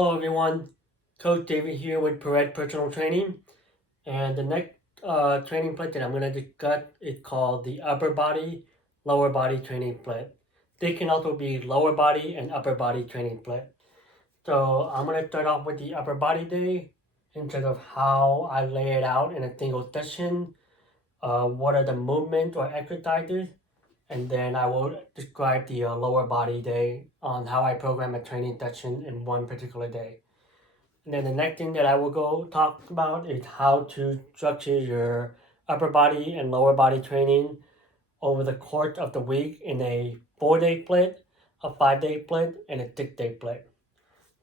Hello everyone, Coach David here with Perez Personal Training, and the next training plate that I'm going to discuss is called the upper body, lower body training plate. They can also be lower body and upper body training plate. So I'm going to start off with the upper body day in terms of how I lay it out in a single session, what are the movements or exercises, and then I will describe the lower body day on how I program a training session in one particular day. And then the next thing that I will go talk about is how to structure your upper body and lower body training over the course of the week in a 4-day split, a 5-day split, and a 6-day split.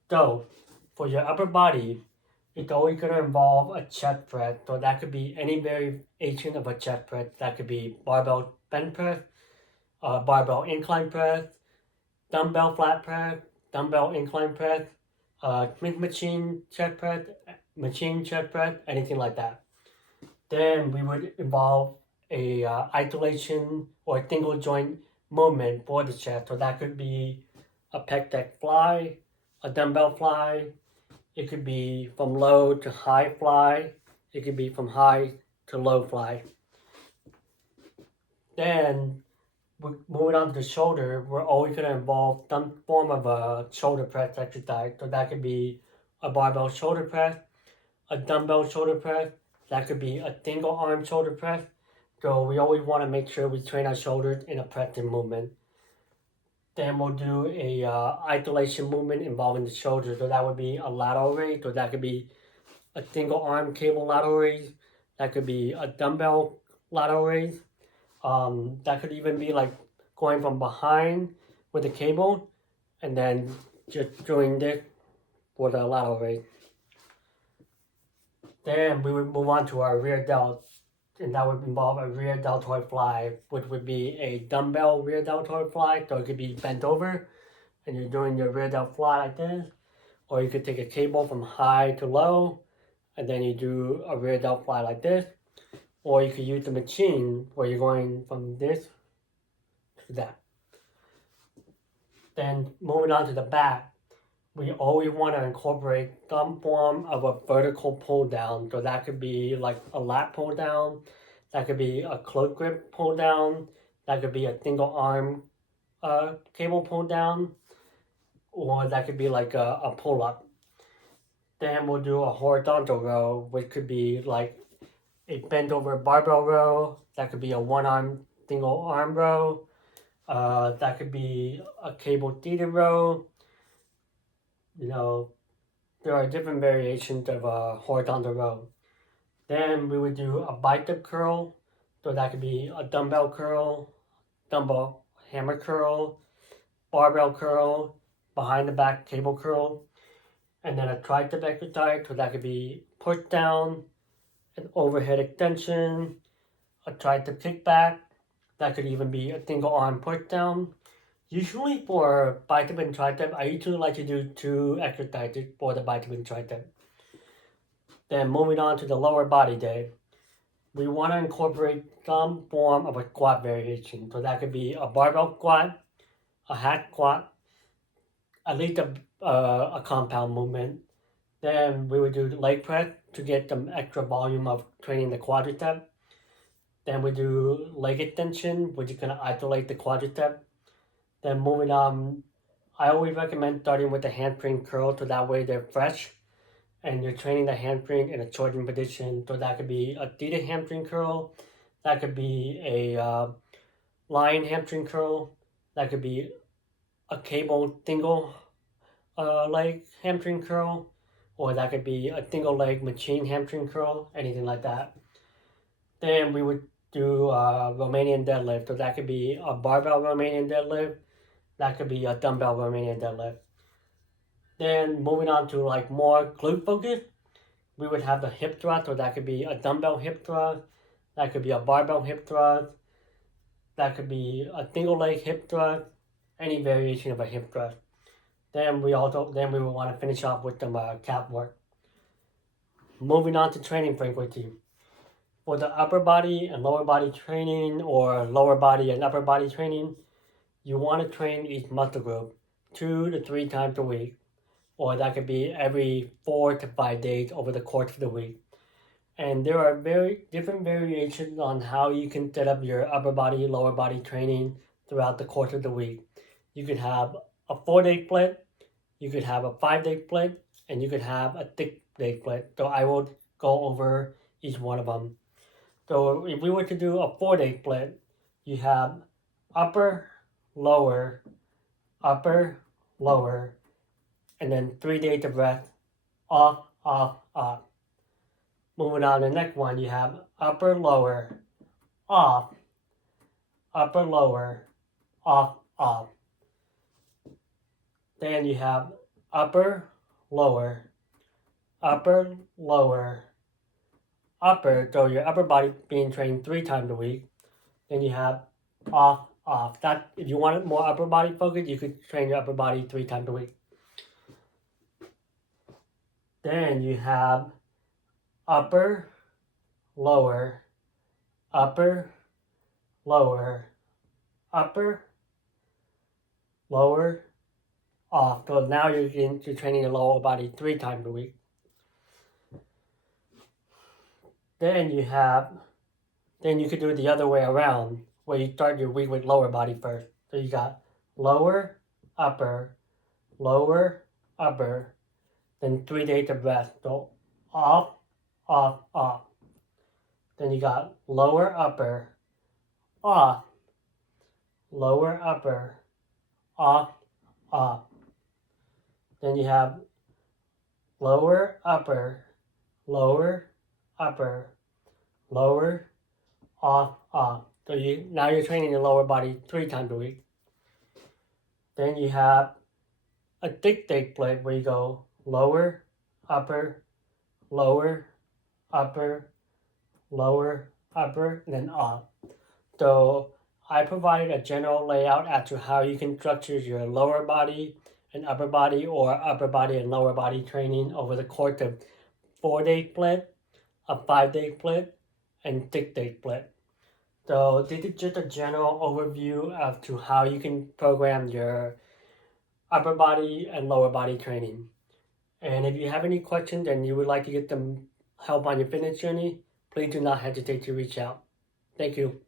So, for your upper body, it's always going to involve a chest press. So that could be any variation of a chest press. That could be barbell bench press, barbell incline press, dumbbell flat press, dumbbell incline press, Smith machine chest press, machine chest press, anything like that. Then we would involve a isolation or single joint movement for the chest. So that could be a pec deck fly, a dumbbell fly. It could be from low to high fly. It could be from high to low fly. Then moving on to the shoulder, we're always going to involve some form of a shoulder press exercise. So that could be a barbell shoulder press, a dumbbell shoulder press. That could be a single arm shoulder press. So we always want to make sure we train our shoulders in a pressing movement. Then we'll do a isolation movement involving the shoulders. So that would be a lateral raise. So that could be a single arm cable lateral raise. That could be a dumbbell lateral raise. That could even be like going from behind with the cable and then just doing this for the lateral raise. Then we would move on to our rear delt, and that would involve a rear deltoid fly, which would be a dumbbell rear deltoid fly. So it could be bent over and you're doing your rear delt fly like this, or you could take a cable from high to low and then you do a rear delt fly like this, or you could use the machine where you're going from this to that. Then moving on to the back, we always want to incorporate some form of a vertical pull down. So that could be like a lat pull down, that could be a close grip pull down, that could be a single arm cable pull down, or that could be like a pull up. Then we'll do a horizontal row, which could be like a bent over barbell row, that could be a one arm single arm row, that could be a cable seated row. You know, there are different variations of a horizontal row. Then we would do a bicep curl. So that could be a dumbbell curl, dumbbell hammer curl, barbell curl, behind the back cable curl, and then a tricep exercise. So that could be push down, an overhead extension, a tricep kickback. That could even be a single arm push down. Usually for bicep and tricep, I usually like to do 2 exercises for the bicep and tricep. Then moving on to the lower body day, we want to incorporate some form of a squat variation. So that could be a barbell squat, a hack squat, at least a compound movement. Then we would do leg press to get some extra volume of training the quadricep. Then we do leg extension, which is going to isolate the quadricep. Then moving on, I always recommend starting with the hamstring curl so that way they're fresh and you're training the hamstring in a shortened position. So that could be a seated hamstring curl, that could be a lying hamstring curl, that could be a cable single leg hamstring curl, or that could be a single leg machine hamstring curl, anything like that. Then we would do Romanian deadlift. So that could be a barbell Romanian deadlift, that could be a dumbbell Romanian deadlift. Then moving on to like more glute focus, we would have the hip thrust. So that could be a dumbbell hip thrust, that could be a barbell hip thrust, that could be a single leg hip thrust, any variation of a hip thrust. Then we will want to finish off with some calf work. Moving on to training frequency. For the upper body and lower body training, or lower body and upper body training, you want to train each muscle group 2 to 3 times a week. or that could be every 4 to 5 days over the course of the week. And there are very different variations on how you can set up your upper body, lower body training throughout the course of the week. You could have a 4-day split, you could have a 5-day split, and you could have a 6-day split. So I will go over each one of them. So if we were to do a 4-day split, you have upper, lower, upper, lower, and then 3 days of rest, off, off, off. Moving on to the next one, you have upper, lower, off, upper, lower, off, off. Then you have upper, lower, upper, lower, upper, so your upper body being trained 3 times a week. Then you have off, off. That if you want more upper body focus, you could train your upper body 3 times a week. Then you have upper, lower, upper, lower, upper, lower, off. So now you're training your lower body 3 times a week. Then you could do it the other way around, where you start your week with lower body first. So you got lower, upper, then 3 days of rest. So off, off, off. Then you got lower, upper, off, lower, upper, off, off. Then you have lower, upper, lower, off, off. So now you're training your lower body 3 times a week. Then you have a 6-day split where you go lower, upper, upper, and then off. So I provided a general layout as to how you can structure your lower body and upper body, or upper body and lower body training over the course of 4-day split, a 5-day split, and 6-day split. So this is just a general overview as to how you can program your upper body and lower body training. And if you have any questions and you would like to get some help on your fitness journey, please do not hesitate to reach out. Thank you.